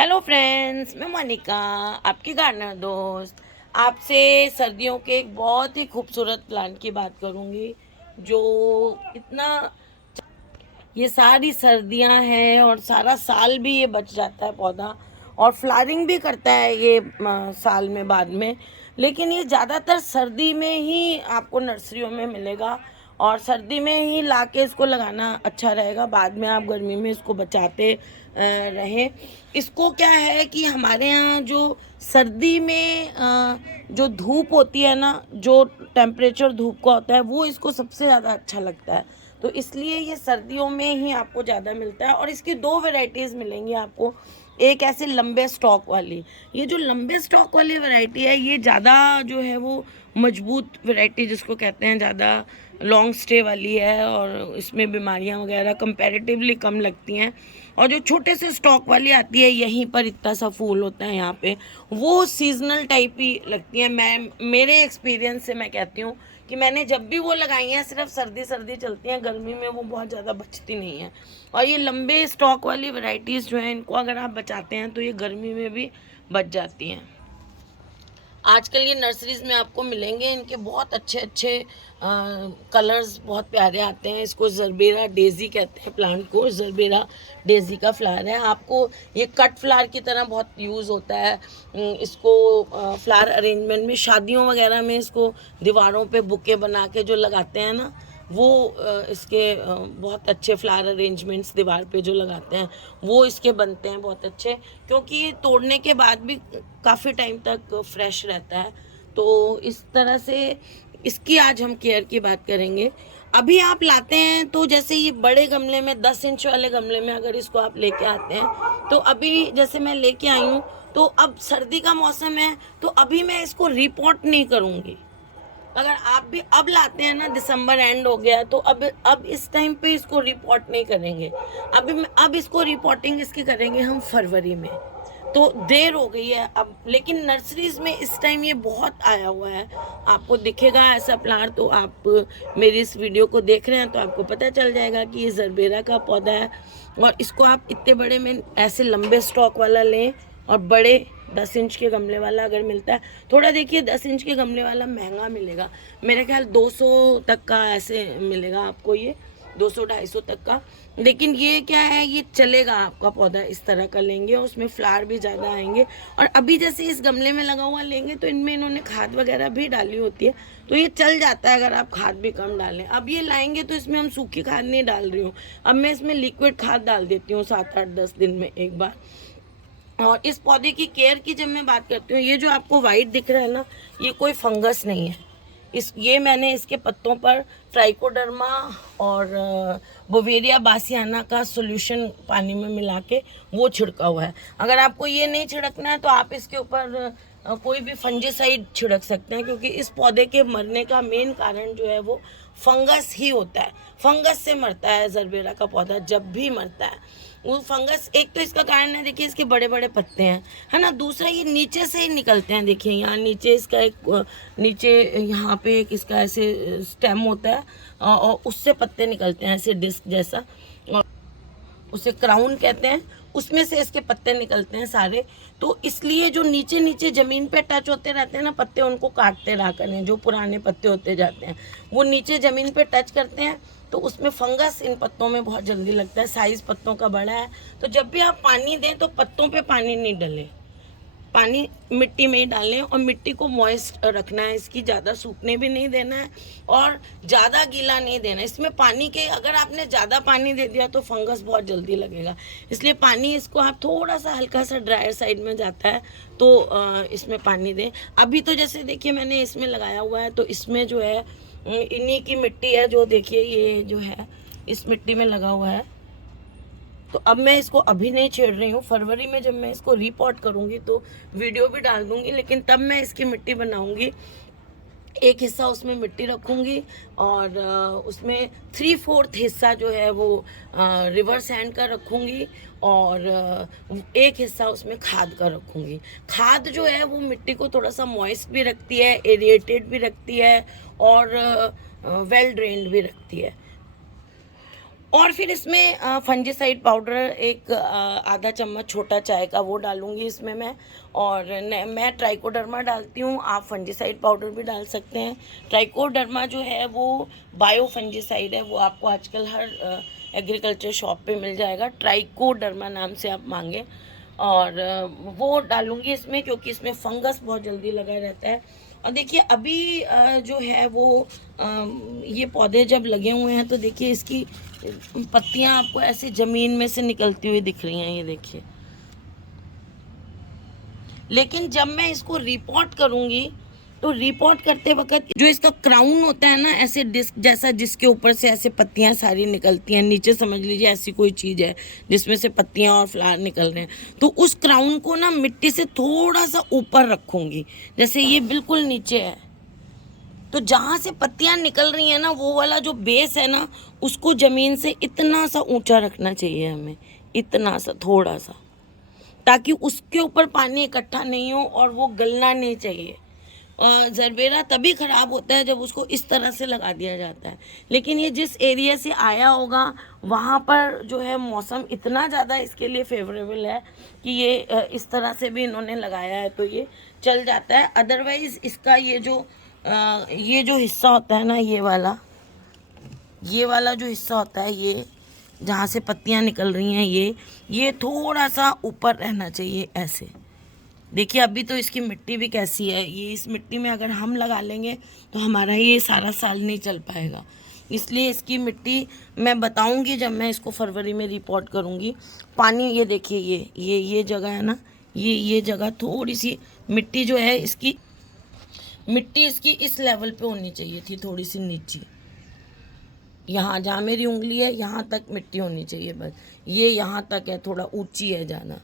Hello friends, मैं मोनिका, आपकी gardener दोस्त। आपसे सर्दियों के एक बहुत ही खूबसूरत प्लांट की बात करूंगी जो इतना, ये सारी सर्दियां हैं और सारा साल भी ये बच जाता है पौधा, और फ्लावरिंग भी करता है ये साल में बाद में। लेकिन ये ज़्यादातर सर्दी में ही आपको नर्सरियों में मिलेगा और सर्दी में ही लाके इसको लगाना अच्छा रहेगा। बाद में आप गर्मी में इसको बचाते रहें। इसको क्या है कि हमारे यहाँ जो सर्दी में जो धूप होती है ना, जो टेम्परेचर धूप का होता है, वो इसको सबसे ज़्यादा अच्छा लगता है। तो इसलिए ये सर्दियों में ही आपको ज़्यादा मिलता है। और इसकी दो वैरायटीज़ मिलेंगी आपको। एक ऐसे लंबे स्टॉक वाली, ये जो लंबे स्टॉक वाली वैरायटी है, ये ज़्यादा जो है वो मजबूत वैरायटी जिसको कहते हैं, ज़्यादा लॉन्ग स्टे वाली है और इसमें बीमारियां वगैरह कंपैरेटिवली कम लगती हैं। और जो छोटे से स्टॉक वाली आती है, यहीं पर इतना सा फूल होता है यहाँ पे, वो सीजनल टाइप ही लगती है। मैं मेरे एक्सपीरियंस से मैं कहती हूँ कि मैंने जब भी वो लगाई हैं सिर्फ सर्दी सर्दी चलती हैं, गर्मी में वो बहुत ज़्यादा बचती नहीं है। और ये लंबे स्टॉक वाली वैरायटीज़ जो हैं, इनको अगर आप बचाते हैं तो ये गर्मी में भी बच जाती हैं। आजकल ये नर्सरीज में आपको मिलेंगे, इनके बहुत अच्छे अच्छे कलर्स बहुत प्यारे आते हैं। इसको जरबेरा डेजी कहते हैं, प्लांट को जरबेरा डेजी का फ्लावर है। आपको ये कट फ्लावर की तरह बहुत यूज़ होता है। इसको फ्लावर अरेंजमेंट में, शादियों वगैरह में इसको दीवारों पे बुके बना के जो लगाते हैं ना, वो इसके बहुत अच्छे फ्लावर अरेंजमेंट्स दीवार पे जो लगाते हैं वो इसके बनते हैं बहुत अच्छे, क्योंकि ये तोड़ने के बाद भी काफ़ी टाइम तक फ्रेश रहता है। तो इस तरह से इसकी आज हम केयर की बात करेंगे। अभी आप लाते हैं तो जैसे ये बड़े गमले में, 10 इंच वाले गमले में अगर इसको आप लेके आते हैं, तो अभी जैसे मैं लेके आई हूँ, तो अब सर्दी का मौसम है, तो अभी मैं इसको रिपोर्ट नहीं करूँगी। अगर आप भी अब लाते हैं ना, दिसंबर एंड हो गया, तो अब इस टाइम पे इसको रिपोर्ट नहीं करेंगे। अब इसको रिपोर्टिंग इसकी करेंगे हम फरवरी में। तो देर हो गई है अब, लेकिन नर्सरीज में इस टाइम ये बहुत आया हुआ है। आपको दिखेगा ऐसा प्लांट, तो आप मेरी इस वीडियो को देख रहे हैं तो आपको पता चल जाएगा कि ये जरबेरा का पौधा है। और इसको आप इतने बड़े में ऐसे लंबे स्टॉक वाला लें, और बड़े 10 इंच के गमले वाला अगर मिलता है, थोड़ा देखिए 10 इंच के गमले वाला महंगा मिलेगा, मेरे ख्याल 200 तक का ऐसे मिलेगा आपको, ये 200-250 तक का। लेकिन ये क्या है, ये चलेगा आपका पौधा इस तरह का लेंगे और उसमें फ्लावर भी ज़्यादा आएंगे। और अभी जैसे इस गमले में लगा हुआ लेंगे तो इनमें इन्होंने खाद वगैरह भी डाली होती है, तो ये चल जाता है अगर आप खाद भी कम डालें। अब ये लाएंगे तो इसमें हम सूखी खाद नहीं डाल रही हूँ, अब मैं इसमें लिक्विड खाद डाल देती हूँ 7-8-10 दिन में एक बार। और इस पौधे की केयर की जब मैं बात करती हूँ, ये जो आपको वाइट दिख रहा है ना, ये कोई फंगस नहीं है। ये मैंने इसके पत्तों पर ट्राइकोडर्मा और बोवेरिया बासियाना का सॉल्यूशन पानी में मिला के वो छिड़का हुआ है। अगर आपको ये नहीं छिड़कना है तो आप इसके ऊपर कोई भी फंजीसाइड छिड़क सकते हैं, क्योंकि इस पौधे के मरने का मेन कारण जो है वो फंगस ही होता है। फंगस से मरता है जरबेरा का पौधा, जब भी मरता है वो फंगस। एक तो इसका कारण है, देखिए इसके बड़े बड़े पत्ते हैं, है ना। दूसरा, ये नीचे से ही निकलते हैं, देखिए यहाँ नीचे इसका एक, नीचे यहाँ पे एक इसका ऐसे स्टेम होता है और उससे पत्ते निकलते हैं ऐसे डिस्क जैसा, और उसे क्राउन कहते हैं, उसमें से इसके पत्ते निकलते हैं सारे। तो इसलिए जो नीचे नीचे ज़मीन पे टच होते रहते हैं ना पत्ते, उनको काटते रहा करें। जो पुराने पत्ते होते जाते हैं वो नीचे ज़मीन पे टच करते हैं, तो उसमें फंगस इन पत्तों में बहुत जल्दी लगता है। साइज़ पत्तों का बड़ा है, तो जब भी आप पानी दें तो पत्तों पे पानी नहीं डालें, पानी मिट्टी में ही डालें। और मिट्टी को मॉइस्ट रखना है, इसकी ज़्यादा सूखने भी नहीं देना है और ज़्यादा गीला नहीं देना है। इसमें पानी के, अगर आपने ज़्यादा पानी दे दिया तो फंगस बहुत जल्दी लगेगा, इसलिए पानी इसको आप थोड़ा सा हल्का सा ड्रायर साइड में जाता है तो इसमें पानी दें। अभी तो जैसे देखिए मैंने इसमें लगाया हुआ है, तो इसमें जो है इन्हीं की मिट्टी है, जो देखिए ये जो है इस मिट्टी में लगा हुआ है। तो अब मैं इसको अभी नहीं छेड़ रही हूँ, फरवरी में जब मैं इसको रिपोर्ट करूँगी तो वीडियो भी डाल दूँगी, लेकिन तब मैं इसकी मिट्टी बनाऊँगी। एक हिस्सा उसमें मिट्टी रखूँगी और उसमें 3/4 हिस्सा जो है वो रिवर सैंड का रखूँगी, और एक हिस्सा उसमें खाद का रखूँगी। खाद जो है वो मिट्टी को थोड़ा सा मॉइस्ट भी रखती है, एरिएटेड भी रखती है और वेल ड्रेन्ड भी रखती है। और फिर इसमें फंजीसाइड पाउडर एक आधा चम्मच छोटा चाय का वो डालूंगी इसमें मैं। और मैं ट्राइकोडर्मा डालती हूँ, आप फंजीसाइड पाउडर भी डाल सकते हैं। ट्राइकोडर्मा जो है वो बायो फंजीसाइड है, वो आपको आजकल हर एग्रीकल्चर शॉप पे मिल जाएगा, ट्राइकोडर्मा नाम से आप मांगे। और वो डालूंगी इसमें, क्योंकि इसमें फंगस बहुत जल्दी लगा रहता है। और देखिए अभी जो है वो ये पौधे जब लगे हुए हैं तो देखिए इसकी पत्तियां आपको ऐसे ज़मीन में से निकलती हुई दिख रही हैं, ये देखिए। लेकिन जब मैं इसको रिपोर्ट करूँगी तो रिपोर्ट करते वक्त जो इसका क्राउन होता है ना, ऐसे डिस्क जैसा, जिसके ऊपर से ऐसे पत्तियां सारी निकलती हैं, नीचे समझ लीजिए ऐसी कोई चीज़ है जिसमें से पत्तियां और फ्लावर निकल रहे हैं, तो उस क्राउन को ना मिट्टी से थोड़ा सा ऊपर रखूँगी, जैसे ये बिल्कुल नीचे है। तो जहाँ से पत्तियां निकल रही हैं ना, वो वाला जो बेस है ना, उसको ज़मीन से इतना सा ऊंचा रखना चाहिए हमें, इतना सा, थोड़ा सा, ताकि उसके ऊपर पानी इकट्ठा नहीं हो और वो गलना नहीं चाहिए। जरबेरा तभी ख़राब होता है जब उसको इस तरह से लगा दिया जाता है। लेकिन ये जिस एरिया से आया होगा वहाँ पर जो है मौसम इतना ज़्यादा इसके लिए फेवरेबल है कि ये इस तरह से भी इन्होंने लगाया है तो ये चल जाता है। अदरवाइज़ इसका ये जो हिस्सा होता है ना, ये वाला जो हिस्सा होता है, ये जहाँ से पत्तियाँ निकल रही हैं, ये थोड़ा सा ऊपर रहना चाहिए ऐसे। देखिए अभी तो इसकी मिट्टी भी कैसी है, ये इस मिट्टी में अगर हम लगा लेंगे तो हमारा ये सारा साल नहीं चल पाएगा। इसलिए इसकी मिट्टी मैं बताऊंगी जब मैं इसको फरवरी में रिपोर्ट करूंगी। पानी ये देखिए, ये जगह है ना, ये जगह थोड़ी सी मिट्टी जो है इसकी, मिट्टी इसकी इस लेवल पे होनी चाहिए थी, थोड़ी सी नीचे, यहाँ जहाँ मेरी उंगली है यहाँ तक मिट्टी होनी चाहिए, बस ये यहाँ तक है, थोड़ा ऊंची है ज़्यादा,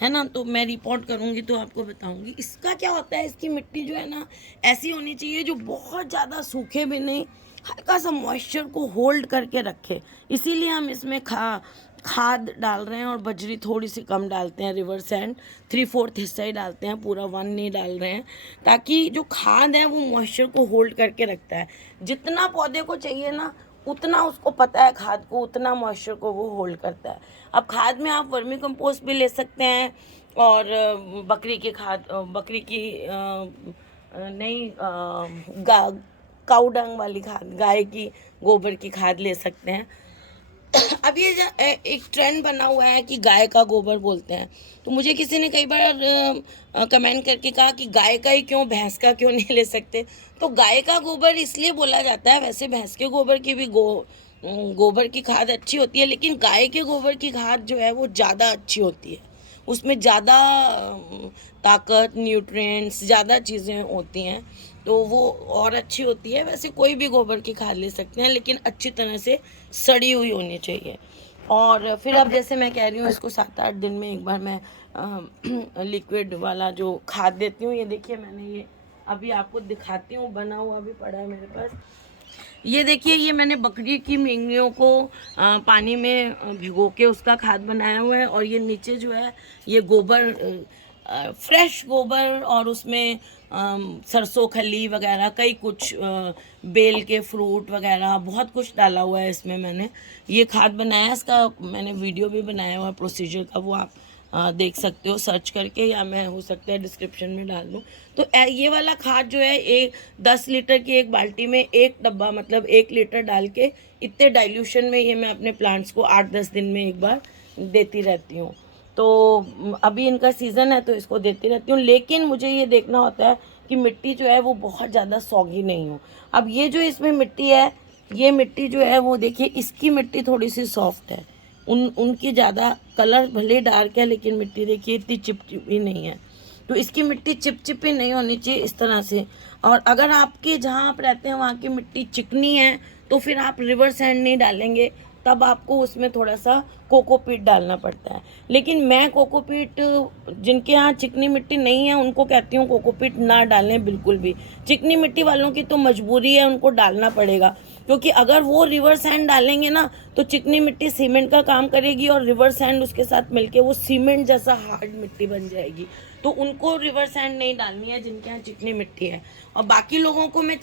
है ना। तो मैं रिपोर्ट करूँगी तो आपको बताऊँगी। इसका क्या होता है, इसकी मिट्टी जो है ना ऐसी होनी चाहिए जो बहुत ज़्यादा सूखे भी नहीं, हल्का सा मॉइस्चर को होल्ड करके रखे। इसीलिए हम इसमें खाद डाल रहे हैं, और बजरी थोड़ी सी कम डालते हैं, रिवर सैंड 3/4 हिस्सा ही डालते हैं, पूरा 1 नहीं डाल रहे हैं, ताकि जो खाद है वो मॉइस्चर को होल्ड करके रखता है। जितना पौधे को चाहिए ना उतना उसको पता है, खाद को उतना मॉइस्चर को वो होल्ड करता है। अब खाद में आप वर्मी कंपोस्ट भी ले सकते हैं, और बकरी की खाद, बकरी की नहीं, काऊ डंग वाली खाद, गाय की गोबर की खाद ले सकते हैं। अब ये एक ट्रेंड बना हुआ है कि गाय का गोबर बोलते हैं, तो मुझे किसी ने कई बार कमेंट करके कहा कि गाय का ही क्यों, भैंस का क्यों नहीं ले सकते। तो गाय का गोबर इसलिए बोला जाता है, वैसे भैंस के गोबर की भी गोबर की खाद अच्छी होती है, लेकिन गाय के गोबर की खाद जो है वो ज़्यादा अच्छी होती है, उसमें ज़्यादा ताकत, न्यूट्रिएंट्स, ज़्यादा चीज़ें होती हैं, तो वो और अच्छी होती है। वैसे कोई भी गोबर की खाद ले सकते हैं, लेकिन अच्छी तरह से सड़ी हुई होनी चाहिए। और फिर अब जैसे मैं कह रही हूँ, इसको 7-8 दिन में एक बार मैं लिक्विड वाला जो खाद देती हूँ। ये देखिए मैंने ये अभी आपको दिखाती हूँ, बना हुआ भी पड़ा है मेरे पास। ये देखिए, ये मैंने बकरी की मिंगियों को पानी में भिगो के उसका खाद बनाया हुआ है। और ये नीचे जो है ये गोबर, फ्रेश गोबर, और उसमें सरसों खली वगैरह, कई कुछ बेल के फ्रूट वगैरह, बहुत कुछ डाला हुआ है इसमें। मैंने ये खाद बनाया, इसका मैंने वीडियो भी बनाया हुआ है प्रोसीजर का, वो आप देख सकते हो सर्च करके, या मैं हो सकता है डिस्क्रिप्शन में डाल दूँ। तो ये वाला खाद जो है, 10 लीटर की एक बाल्टी में 1 डब्बा, मतलब 1 लीटर डाल के, इतने डाइल्यूशन में ये मैं अपने प्लांट्स को 8-10 दिन में एक बार देती रहती हूँ। तो अभी इनका सीज़न है तो इसको देती रहती हूँ, लेकिन मुझे ये देखना होता है कि मिट्टी जो है वो बहुत ज़्यादा सॉगी नहीं हो। अब ये जो इसमें मिट्टी है, ये मिट्टी जो है वो देखिए, इसकी मिट्टी थोड़ी सी सॉफ्ट है, उनकी ज़्यादा कलर भले डार्क है, लेकिन मिट्टी देखिए इतनी चिपचिपी नहीं है। तो इसकी मिट्टी चिपचिपी नहीं होनी चाहिए इस तरह से। और अगर आपके जहाँ आप रहते हैं वहाँ की मिट्टी चिकनी है तो फिर आप रिवर सैंड नहीं डालेंगे, तब आपको उसमें थोड़ा सा कोकोपीट डालना पड़ता है। लेकिन मैं कोकोपीट, जिनके यहाँ चिकनी मिट्टी नहीं है उनको कहती हूँ कोकोपीट ना डालें बिल्कुल भी। चिकनी मिट्टी वालों की तो मजबूरी है, उनको डालना पड़ेगा, क्योंकि अगर वो रिवर सैंड डालेंगे ना तो चिकनी मिट्टी सीमेंट का काम करेगी, और रिवर सैंड उसके साथ मिलके वो सीमेंट जैसा हार्ड मिट्टी बन जाएगी। तो उनको रिवर सैंड नहीं डालनी है जिनके यहाँ चिकनी मिट्टी है। और बाकी लोगों को मैं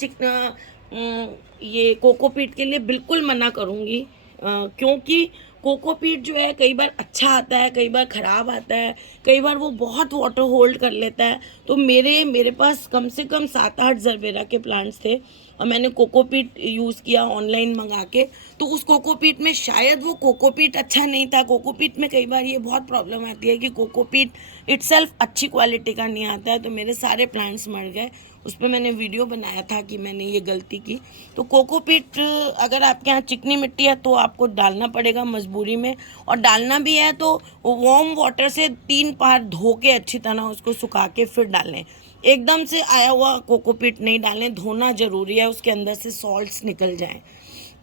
ये कोकोपीट के लिए बिल्कुल मना करूँगी। क्योंकि कोकोपीट जो है कई बार अच्छा आता है, कई बार ख़राब आता है, कई बार वो बहुत वाटर होल्ड कर लेता है। तो मेरे पास कम से कम 7-8 जरबेरा के प्लांट्स थे और मैंने कोकोपीट यूज़ किया ऑनलाइन मंगा के। तो उस कोकोपीट में शायद वो कोकोपीट अच्छा नहीं था। कोकोपीट में कई बार ये बहुत प्रॉब्लम आती है कि कोकोपीट इटसेल्फ अच्छी क्वालिटी का नहीं आता है, तो मेरे सारे प्लांट्स मर गए। उस पर मैंने वीडियो बनाया था कि मैंने ये गलती की। तो कोकोपीट अगर आपके यहाँ चिकनी मिट्टी है तो आपको डालना पड़ेगा मजबूरी में, और डालना भी है तो वार्म वाटर से 3 बार धो के अच्छी तरह उसको सुखा के फिर डालें। एकदम से आया हुआ कोकोपीट नहीं डालें, धोना ज़रूरी है, उसके अंदर से सॉल्ट्स निकल जाएं।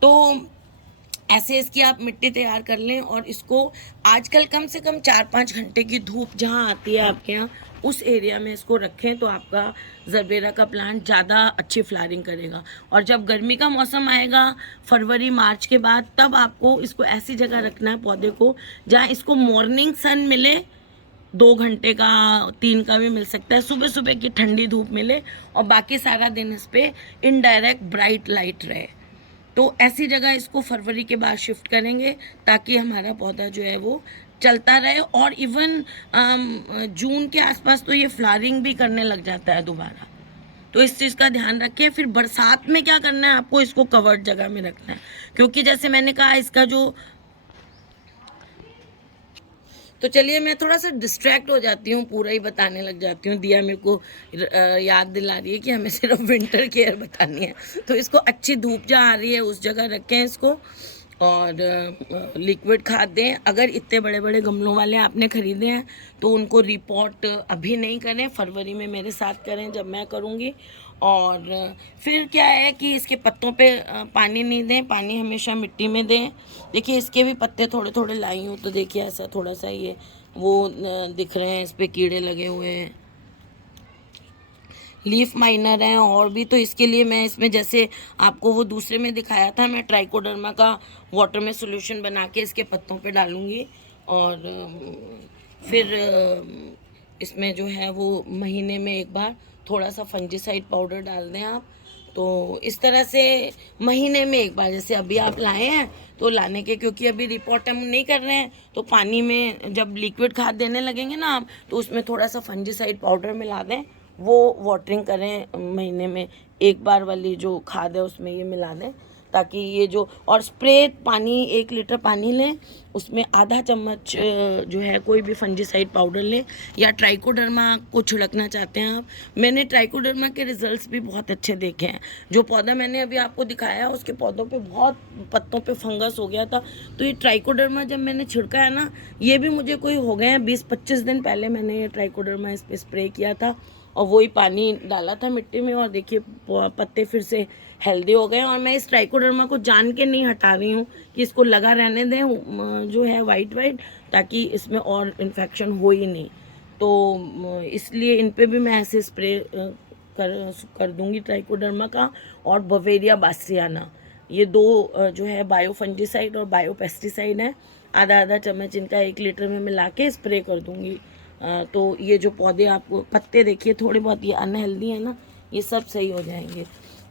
तो ऐसे इसकी आप मिट्टी तैयार कर लें और इसको आजकल कम से कम 4-5 घंटे की धूप जहाँ आती है आपके यहाँ उस एरिया में इसको रखें, तो आपका जरबेरा का प्लांट ज़्यादा अच्छी फ्लावरिंग करेगा। और जब गर्मी का मौसम आएगा फरवरी मार्च के बाद, तब आपको इसको ऐसी जगह रखना है पौधे को जहाँ इसको मॉर्निंग सन मिले, 2 घंटे का 3 का भी मिल सकता है, सुबह सुबह की ठंडी धूप मिले और बाकी सारा दिन इस पर इनडायरेक्ट ब्राइट लाइट रहे। तो ऐसी जगह इसको फरवरी के बाद शिफ्ट करेंगे ताकि हमारा पौधा जो है वो चलता रहे। और इवन जून के आसपास तो ये फ्लावरिंग भी करने लग जाता है दोबारा। तो इस चीज़ का ध्यान रखिए। फिर बरसात में क्या करना है, आपको इसको कवर्ड जगह में रखना है, क्योंकि जैसे मैंने कहा इसका जो, तो चलिए मैं थोड़ा सा डिस्ट्रैक्ट हो जाती हूँ, पूरा ही बताने लग जाती हूँ। दिया मेरे को याद दिला रही है कि हमें सिर्फ विंटर केयर बतानी है। तो इसको अच्छी धूप जहाँ आ रही है उस जगह रखें इसको, और लिक्विड खाद दें। अगर इतने बड़े बड़े गमलों वाले आपने ख़रीदे हैं तो उनको रिपोर्ट अभी नहीं करें, फरवरी में मेरे साथ करें जब मैं करूँगी। और फिर क्या है कि इसके पत्तों पे पानी नहीं दें, पानी हमेशा मिट्टी में दें। देखिए इसके भी पत्ते थोड़े थोड़े लाई हूँ, तो देखिए ऐसा थोड़ा सा ये वो दिख रहे हैं, इस पर कीड़े लगे हुए हैं, लीफ माइनर हैं और भी। तो इसके लिए मैं इसमें, जैसे आपको वो दूसरे में दिखाया था, मैं ट्राइकोडर्मा का वाटर में सोल्यूशन बना के इसके पत्तों पे डालूँगी। और फिर इसमें जो है वो महीने में एक बार थोड़ा सा फंजीसाइड पाउडर डाल दें आप। तो इस तरह से महीने में एक बार, जैसे अभी आप लाए हैं तो लाने के, क्योंकि अभी रिपोर्ट हम नहीं कर रहे हैं, तो पानी में जब लिक्विड खाद देने लगेंगे ना आप, तो उसमें थोड़ा सा फंजीसाइड पाउडर मिला दें, वो वाटरिंग करें महीने में एक बार वाली जो खाद है उसमें ये मिला दें, ताकि ये जो, और स्प्रे पानी 1 लीटर पानी लें, उसमें आधा चम्मच जो है कोई भी फंजीसाइड पाउडर लें, या ट्राइकोडर्मा को छिड़कना चाहते हैं आप। मैंने ट्राइकोडर्मा के रिजल्ट्स भी बहुत अच्छे देखे हैं। जो पौधा मैंने अभी आपको दिखाया उसके पौधों पे बहुत पत्तों पे फंगस हो गया था, तो ये ट्राइकोडर्मा जब मैंने छिड़का है ना, ये भी मुझे कोई हो गए हैं 20-25 दिन पहले मैंने ये ट्राइकोडर्मा इस पर स्प्रे किया था और वही पानी डाला था मिट्टी में, और देखिए पत्ते फिर से हेल्दी हो गए। और मैं इस ट्राइकोडर्मा को जान के नहीं हटा रही हूँ कि इसको लगा रहने दें जो है वाइट, ताकि इसमें और इन्फेक्शन हो ही नहीं। तो इसलिए इन पे भी मैं ऐसे स्प्रे कर दूँगी ट्राइकोडर्मा का, और बवेरिया बासियाना, ये 2 जो है बायो फंजीसाइड और बायो पेस्टिसाइड है, आधा चम्मच इनका 1 लीटर में मिला के स्प्रे कर दूँगी। तो ये जो पौधे आपको पत्ते देखिए थोड़े बहुत ये अनहेल्दी है ना, ये सब सही हो जाएंगे।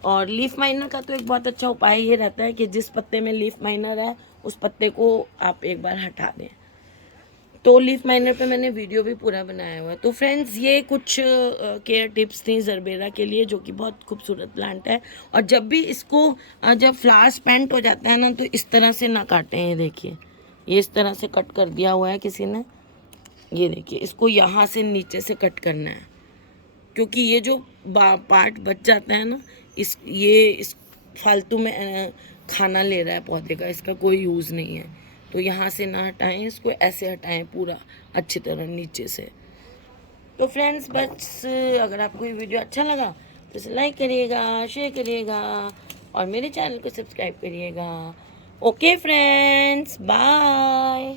और लीफ माइनर का तो एक बहुत अच्छा उपाय ये रहता है कि जिस पत्ते में लीफ माइनर है उस पत्ते को आप एक बार हटा दें। तो लीफ माइनर पे मैंने वीडियो भी पूरा बनाया हुआ है। तो फ्रेंड्स ये कुछ केयर टिप्स थी जरबेरा के लिए, जो कि बहुत खूबसूरत प्लांट है। और जब भी इसको जब फ्लावर्स पेंट हो जाता है ना, तो इस तरह से ना काटें। ये देखिए ये इस तरह से कट कर दिया हुआ है किसी ने, ये देखिए इसको यहाँ से नीचे से कट करना है, क्योंकि ये जो पार्ट बच जाता है ना, इस फालतू में खाना ले रहा है पौधे का, इसका कोई यूज़ नहीं है। तो यहाँ से ना हटाएं, इसको ऐसे हटाएं पूरा अच्छी तरह नीचे से। तो फ्रेंड्स बस अगर आपको ये वीडियो अच्छा लगा तो इसे लाइक करिएगा, शेयर करिएगा और मेरे चैनल को सब्सक्राइब करिएगा। Okay friends, bye.